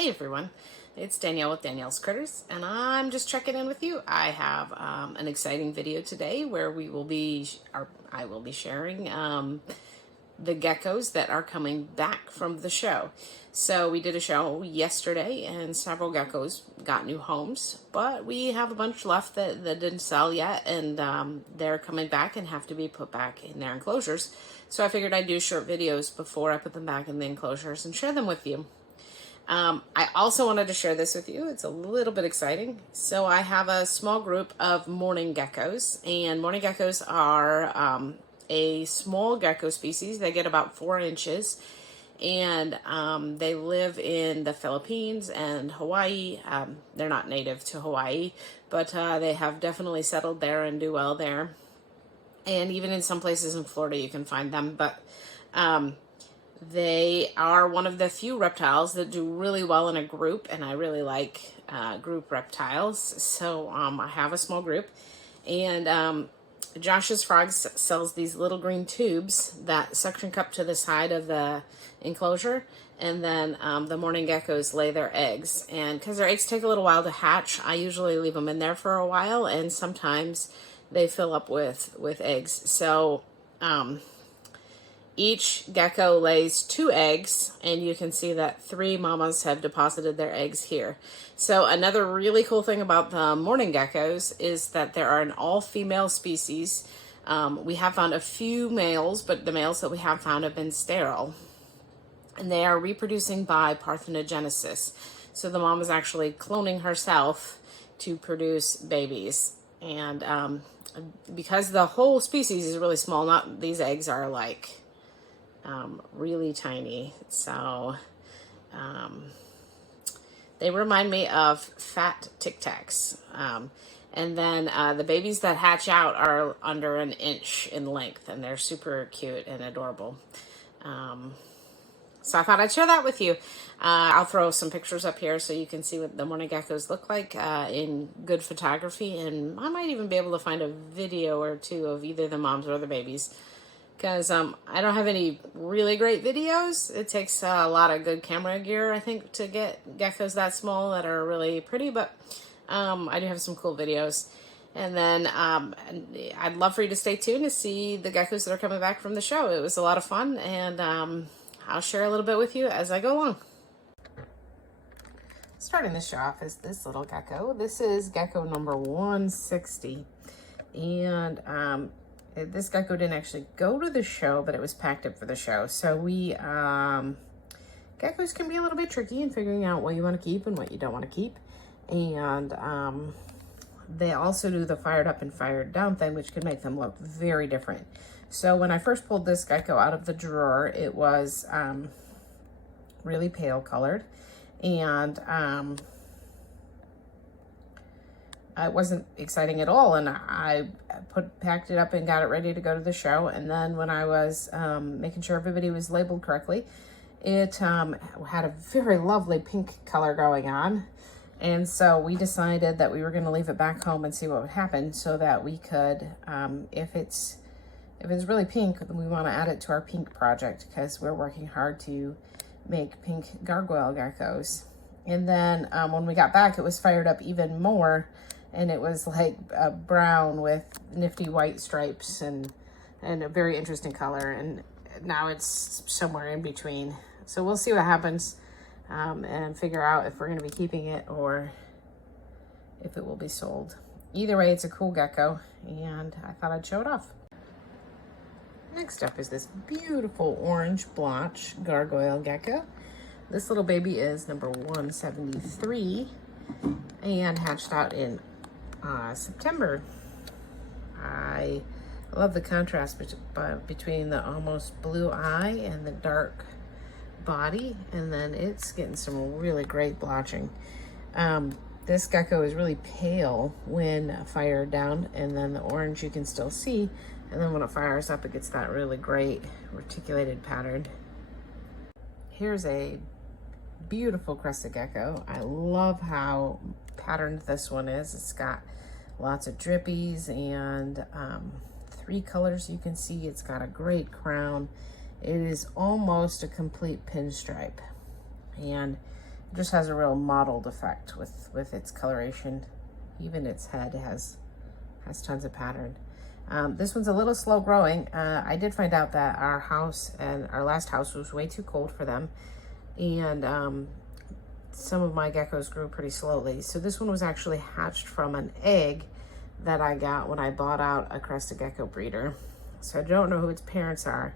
Hey everyone, it's Danielle with Danielle's Critters, and I'm just checking in with you. I have an exciting video today where I will be sharing the geckos that are coming back from the show. So we did a show yesterday, and several geckos got new homes, but we have a bunch left that didn't sell yet, and they're coming back and have to be put back in their enclosures. So I figured I'd do short videos before I put them back in the enclosures and share them with you. I also wanted to share this with you. It's a little bit exciting. So I have a small group of mourning geckos, and mourning geckos are a small gecko species. They get about 4 inches, and they live in the Philippines and Hawaii. They're not native to Hawaii, but they have definitely settled there and do well there. And even in some places in Florida, you can find them. But they are one of the few reptiles that do really well in a group, and I really like group reptiles. So I have a small group, and Josh's Frogs sells these little green tubes that suction cup to the side of the enclosure, and then the mourning geckos lay their eggs. And because their eggs take a little while to hatch, I usually leave them in there for a while, and sometimes they fill up with eggs. So each gecko lays 2 eggs, and you can see that 3 mamas have deposited their eggs here. So another really cool thing about the mourning geckos is that there are an all-female species. We have found a few males, but the males that we have found have been sterile. And they are reproducing by parthenogenesis. So the mom is actually cloning herself to produce babies. And because the whole species is really small, not these eggs are like really tiny, so they remind me of fat Tic Tacs, and then the babies that hatch out are under an inch in length, and they're super cute and adorable. So I thought I'd share that with you. I'll throw some pictures up here so you can see what the mourning geckos look like in good photography, and I might even be able to find a video or two of either the moms or the babies, because I don't have any really great videos. It takes a lot of good camera gear, I think, to get geckos that small that are really pretty, but I do have some cool videos. And then I'd love for you to stay tuned to see the geckos that are coming back from the show. It was a lot of fun, and I'll share a little bit with you as I go along. Starting the show off is this little gecko. This is gecko number 160, and this gecko didn't actually go to the show, but it was packed up for the show. So geckos can be a little bit tricky in figuring out what you want to keep and what you don't want to keep. And they also do the fired up and fired down thing, which can make them look very different. So when I first pulled this gecko out of the drawer, it was really pale colored, and it wasn't exciting at all, and I packed it up and got it ready to go to the show. And then when I was making sure everybody was labeled correctly, it had a very lovely pink color going on, and so we decided that we were going to leave it back home and see what would happen, so that we could, if it's really pink, we want to add it to our pink project, because we're working hard to make pink gargoyle geckos. And then when we got back, it was fired up even more, and it was like brown with nifty white stripes and a very interesting color. And now it's somewhere in between. So we'll see what happens and figure out if we're going to be keeping it or if it will be sold. Either way, it's a cool gecko, and I thought I'd show it off. Next up is this beautiful orange blotch gargoyle gecko. This little baby is number 173 and hatched out in September. I love the contrast between the almost blue eye and the dark body, and then it's getting some really great blotching. This gecko is really pale when fired down, and then the orange you can still see, and then when it fires up, it gets that really great reticulated pattern. Here's a beautiful crested gecko. I love how patterned this one is. It's got lots of drippies and 3 colors you can see. It's got a great crown. It is almost a complete pinstripe, and just has a real mottled effect with its coloration. Even its head has tons of pattern. This one's a little slow growing. I did find out that our house and our last house was way too cold for them, and some of my geckos grew pretty slowly. So this one was actually hatched from an egg that I got when I bought out a crested gecko breeder. So I don't know who its parents are,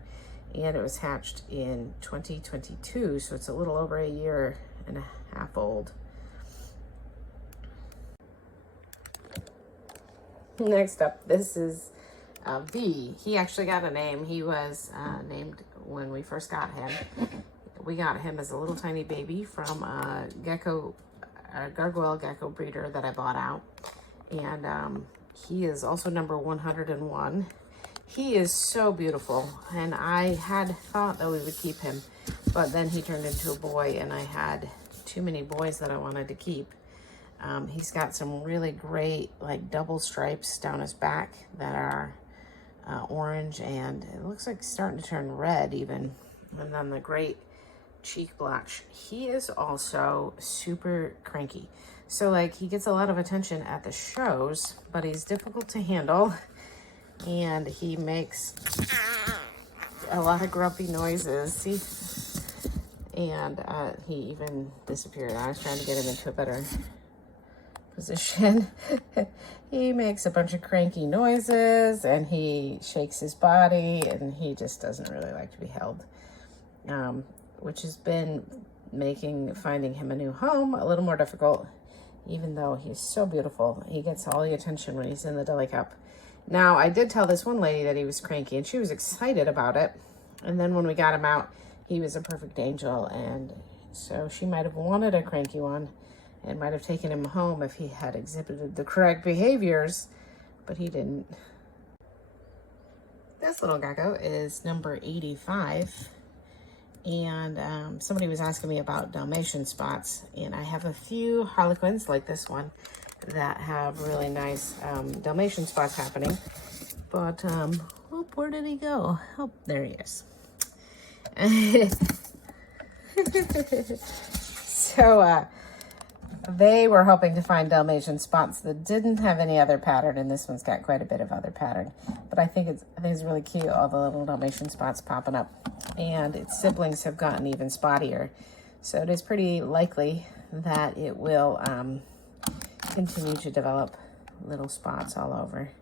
and it was hatched in 2022, so it's a little over a year and a half old. Next up, this is V. He actually got a name. He was named when we first got him. We got him as a little tiny baby from a gargoyle gecko breeder that I bought out. And he is also number 101. He is so beautiful, and I had thought that we would keep him, but then he turned into a boy, and I had too many boys that I wanted to keep. He's got some really great like double stripes down his back that are orange, and it looks like it's starting to turn red even, and then the great cheek blotch. He is also super cranky, so like he gets a lot of attention at the shows, but he's difficult to handle, and he makes a lot of grumpy noises. See? And he even disappeared. I was trying to get him into a better position. He makes a bunch of cranky noises, and he shakes his body, and he just doesn't really like to be held, which has been making finding him a new home a little more difficult, even though he's so beautiful. He gets all the attention when he's in the deli cup. Now, I did tell this one lady that he was cranky, and she was excited about it, and then when we got him out, he was a perfect angel, and so she might have wanted a cranky one and might have taken him home if he had exhibited the correct behaviors, but he didn't. This little gecko is number 85, and somebody was asking me about Dalmatian spots, and I have a few Harlequins like this one that have really nice Dalmatian spots happening, but oh, where did he go? Oh, there he is. So they were hoping to find Dalmatian spots that didn't have any other pattern, and this one's got quite a bit of other pattern. But I think it's really cute, all the little Dalmatian spots popping up, and its siblings have gotten even spottier. So it is pretty likely that it will continue to develop little spots all over.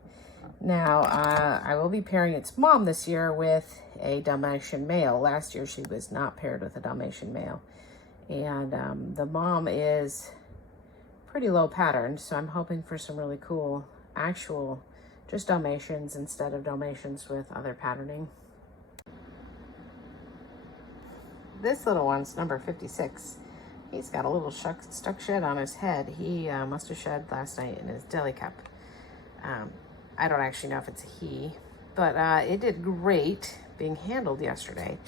Now, I will be pairing its mom this year with a Dalmatian male. Last year, she was not paired with a Dalmatian male. And the mom is pretty low pattern, so I'm hoping for some really cool, actual, just Dalmatians instead of Dalmatians with other patterning. This little one's number 56. He's got a little stuck shed on his head. He must have shed last night in his deli cup. I don't actually know if it's a he, but it did great being handled yesterday.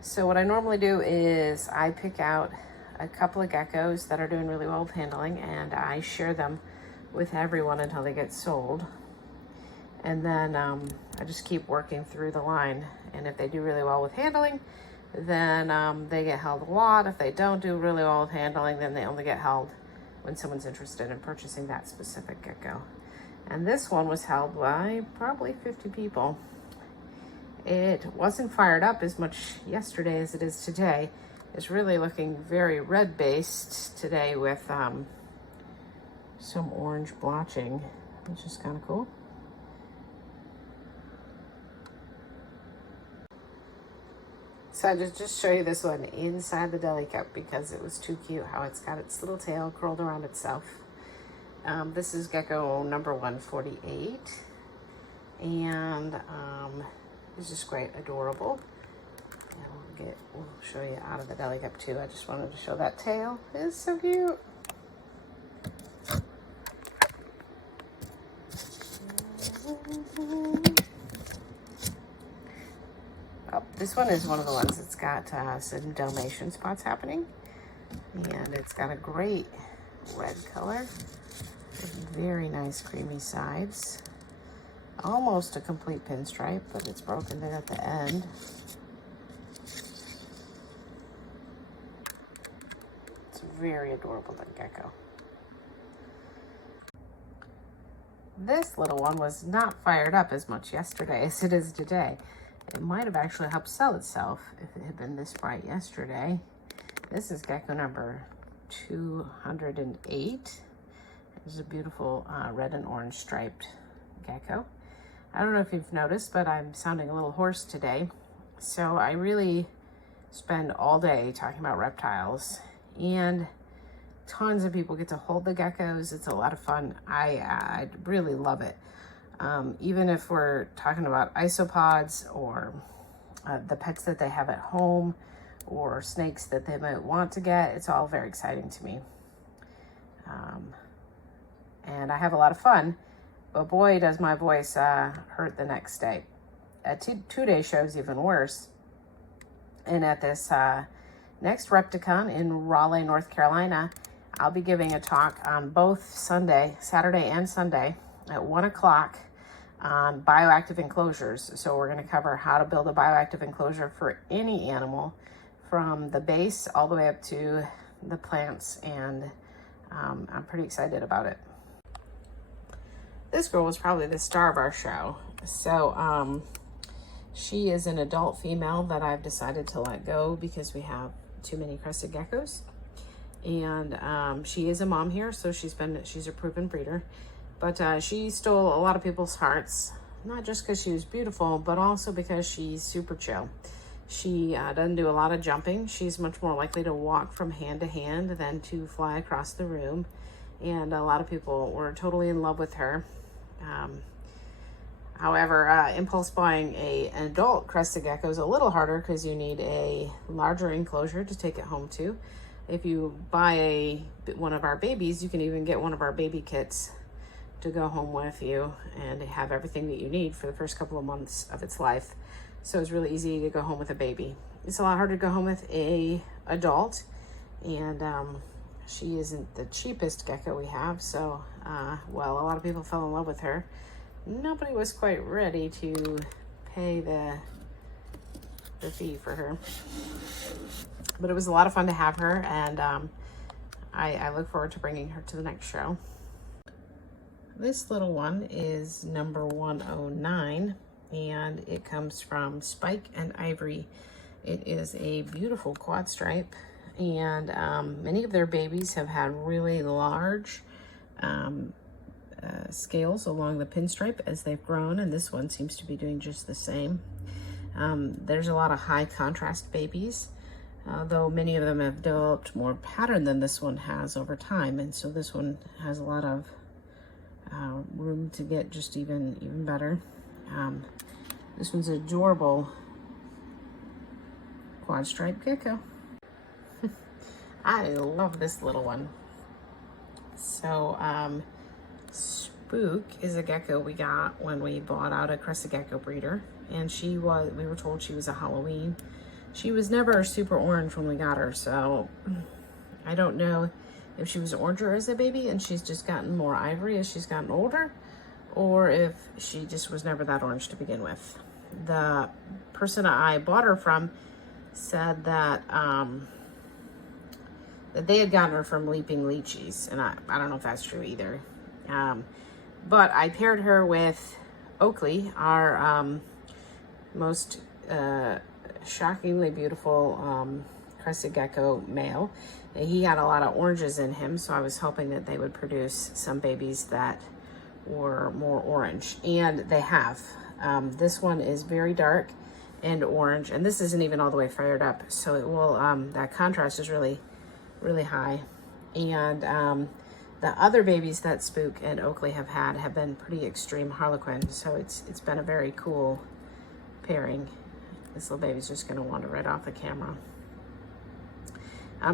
So what I normally do is I pick out a couple of geckos that are doing really well with handling, and I share them with everyone until they get sold. And then I just keep working through the line. And if they do really well with handling, then they get held a lot. If they don't do really well with handling, then they only get held when someone's interested in purchasing that specific gecko. And this one was held by probably 50 people. It wasn't fired up as much yesterday as it is today. It's really looking very red-based today with some orange blotching, which is kind of cool. So I just show you this one inside the deli cup because it was too cute how it's got its little tail curled around itself. This is gecko number 148, and it's just quite adorable. And we'll show you out of the deli cup too. I just wanted to show that tail. It's so cute. Oh, this one is one of the ones that's got some Dalmatian spots happening, and it's got a great red color. Very nice creamy sides. Almost a complete pinstripe, but it's broken there at the end. It's very adorable little gecko. This little one was not fired up as much yesterday as it is today. It might have actually helped sell itself if it had been this bright yesterday. This is gecko number 208. This is a beautiful red and orange striped gecko. I don't know if you've noticed, but I'm sounding a little hoarse today. So I really spend all day talking about reptiles, and tons of people get to hold the geckos. It's a lot of fun. I really love it. Even if we're talking about isopods or the pets that they have at home or snakes that they might want to get, it's all very exciting to me. And I have a lot of fun, but boy, does my voice hurt the next day. A two-day show is even worse. And at this next Repticon in Raleigh, North Carolina, I'll be giving a talk on both Saturday and Sunday at 1 o'clock on bioactive enclosures. So we're going to cover how to build a bioactive enclosure for any animal, from the base all the way up to the plants, and I'm pretty excited about it. This girl was probably the star of our show. So she is an adult female that I've decided to let go because we have too many crested geckos. And she is a mom here, so she's a proven breeder. But she stole a lot of people's hearts, not just because she was beautiful, but also because she's super chill. She doesn't do a lot of jumping. She's much more likely to walk from hand to hand than to fly across the room. And a lot of people were totally in love with her. However, impulse buying an adult crested gecko is a little harder because you need a larger enclosure to take it home to. If you buy one of our babies, you can even get one of our baby kits to go home with you and have everything that you need for the first couple of months of its life. So it's really easy to go home with a baby. It's a lot harder to go home with a adult, and she isn't the cheapest gecko we have. So, well, a lot of people fell in love with her. Nobody was quite ready to pay the fee for her. But it was a lot of fun to have her, and I look forward to bringing her to the next show. This little one is number 109, and it comes from Spike and Ivory. It is a beautiful quad stripe, and many of their babies have had really large scales along the pinstripe as they've grown, and this one seems to be doing just the same. There's a lot of high contrast babies, though many of them have developed more pattern than this one has over time, and so this one has a lot of room to get just even better. This one's an adorable quad stripe gecko. I love this little one. So Spook is a gecko we got when we bought out a crested gecko breeder, and we were told she was a Halloween. She was never super orange when we got her, so I don't know if she was oranger as a baby and she's just gotten more ivory as she's gotten older, or if she just was never that orange to begin with. The person I bought her from said that that they had gotten her from leaping lychees, and I don't know if that's true either. But I paired her with Oakley, our most shockingly beautiful crested gecko male. He had a lot of oranges in him, so I was hoping that they would produce some babies that were more orange, and they have. This one is very dark and orange, and this isn't even all the way fired up, so it will that contrast is really high. And the other babies that Spook and Oakley have been pretty extreme Harlequin, so it's been a very cool pairing. This little baby's just going to wander right off the camera.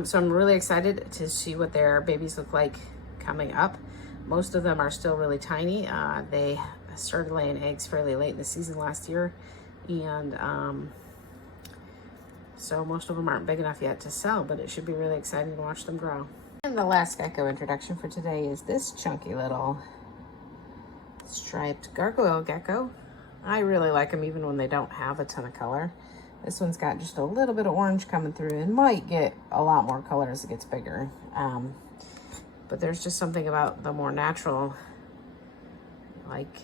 So I'm really excited to see what their babies look like coming up. Most of them are still really tiny. They started laying eggs fairly late in the season last year, and so most of them aren't big enough yet to sell, but it should be really exciting to watch them grow. And the last gecko introduction for today is this chunky little striped gargoyle gecko. I really like them even when they don't have a ton of color. This one's got just a little bit of orange coming through and might get a lot more color as it gets bigger. But there's just something about the more natural, like,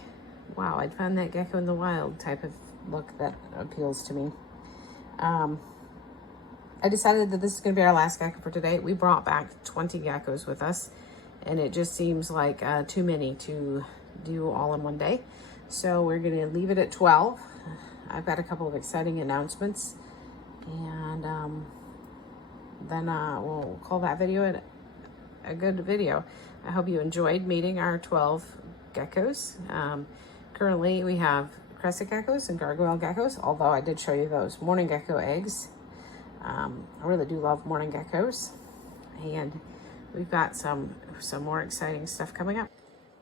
wow, I'd find that gecko in the wild type of look that appeals to me. I decided that this is going to be our last gecko for today. We brought back 20 geckos with us, and it just seems like too many to do all in one day. So we're going to leave it at 12. I've got a couple of exciting announcements, and then we'll call that video a good video. I hope you enjoyed meeting our 12 geckos. Currently we have crescent geckos and gargoyle geckos, although I did show you those morning gecko eggs. I really do love morning geckos, and we've got some more exciting stuff coming up.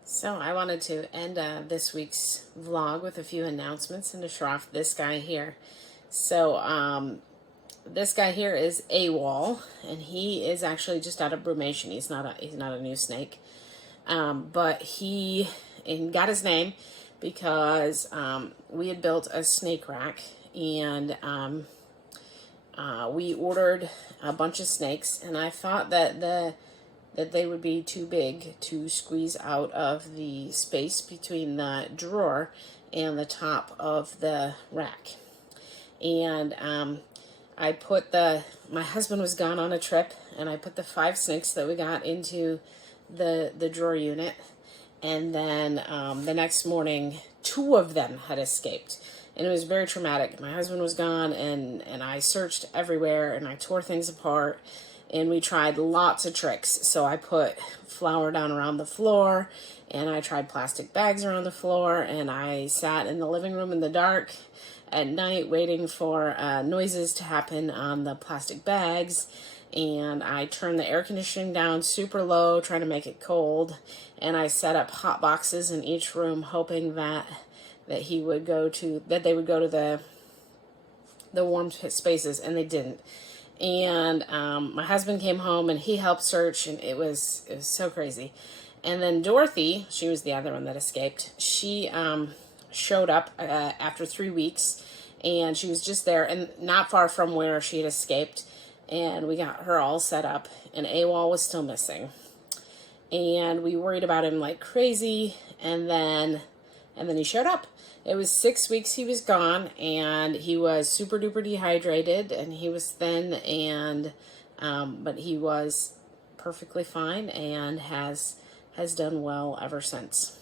So I wanted to end this week's vlog with a few announcements and to show off this guy here. So this guy here is AWOL, and he is actually just out of brumation. He's not a new snake, but he got his name because we had built a snake rack, and we ordered a bunch of snakes, and I thought that they would be too big to squeeze out of the space between the drawer and the top of the rack. And I put my husband was gone on a trip, and I put the 5 snakes that we got into the drawer unit, and then the next morning 2 of them had escaped. And it was very traumatic. My husband was gone, and I searched everywhere, and I tore things apart, and we tried lots of tricks. So I put flour down around the floor, and I tried plastic bags around the floor, and I sat in the living room in the dark at night waiting for noises to happen on the plastic bags, and I turned the air conditioning down super low, trying to make it cold, and I set up hot boxes in each room, hoping that they would go to the warm spaces, and they didn't. And my husband came home, and he helped search, and it was so crazy. And then Dorothy, she was the other one that escaped. She showed up after 3 weeks, and she was just there and not far from where she had escaped, and we got her all set up, and AWOL was still missing. And we worried about him like crazy, and then he showed up. It was 6 weeks he was gone, and he was super duper dehydrated, and he was thin, and but he was perfectly fine and has done well ever since.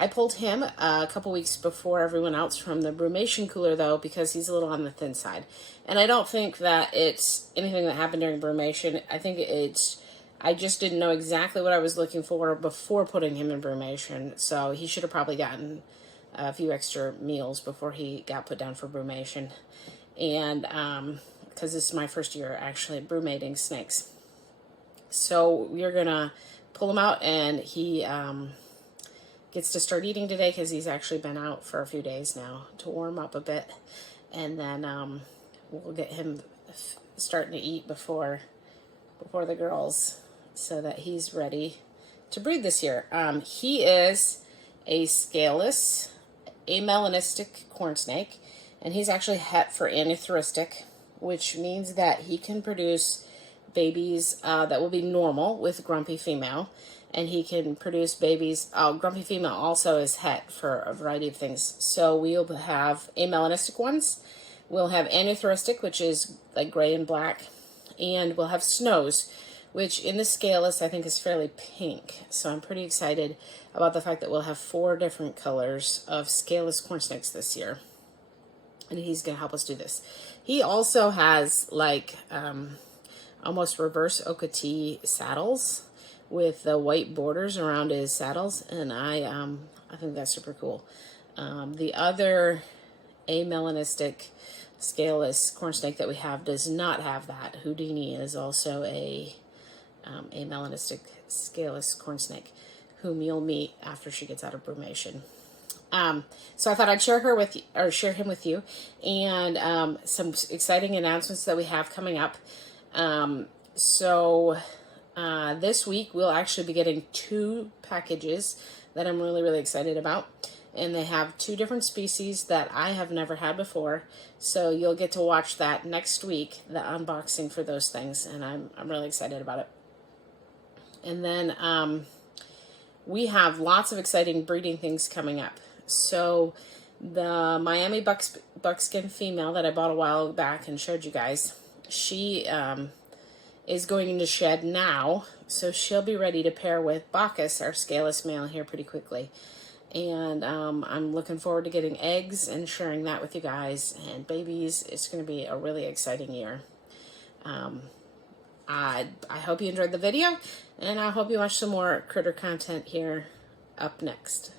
I pulled him a couple weeks before everyone else from the brumation cooler, though, because he's a little on the thin side. And I don't think that it's anything that happened during brumation. I think I just didn't know exactly what I was looking for before putting him in brumation, so he should have probably gotten a few extra meals before he got put down for brumation. And because this is my first year actually brumating snakes. So we're gonna pull him out, and he gets to start eating today because he's actually been out for a few days now to warm up a bit. And then we'll get him starting to eat before the girls, so that he's ready to breed this year. He is a scaleless, amelanistic corn snake, and he's actually het for aneuphoristic, which means that he can produce babies that will be normal with grumpy female, and he can produce babies. Grumpy female also is het for a variety of things. So we'll have amelanistic ones. We'll have aneuphoristic, which is like gray and black, and we'll have snows, which in the scaleless I think is fairly pink. So I'm pretty excited about the fact that we'll have 4 different colors of scaleless corn snakes this year, and he's going to help us do this. He also has like almost reverse Okatee saddles with the white borders around his saddles, and I think that's super cool. The other amelanistic scaleless corn snake that we have does not have that. Houdini is also a melanistic scaleless corn snake, whom you'll meet after she gets out of brumation. So I thought I'd share him with you, and some exciting announcements that we have coming up. This week we'll actually be getting 2 packages that I'm really, really excited about. And they have 2 different species that I have never had before. So you'll get to watch that next week, the unboxing for those things. And I'm really excited about it. And then we have lots of exciting breeding things coming up. So the Miami buckskin female that I bought a while back and showed you guys, she is going into shed now, so she'll be ready to pair with Bacchus, our scaleless male, here pretty quickly. And I'm looking forward to getting eggs and sharing that with you guys and babies. It's going to be a really exciting year. I hope you enjoyed the video, and I hope you watch some more critter content here up next.